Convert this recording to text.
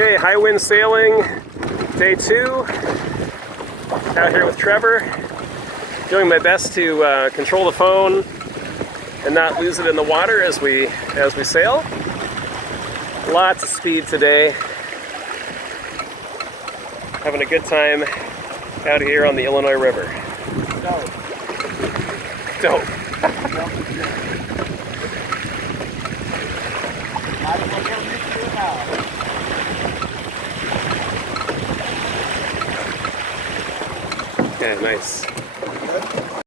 Okay, high wind sailing, day 2. Out here with Trevor, doing my best to control the phone and not lose it in the water as we sail. Lots of speed today. Having a good time out here on the Illinois River. Dope. Yeah, nice.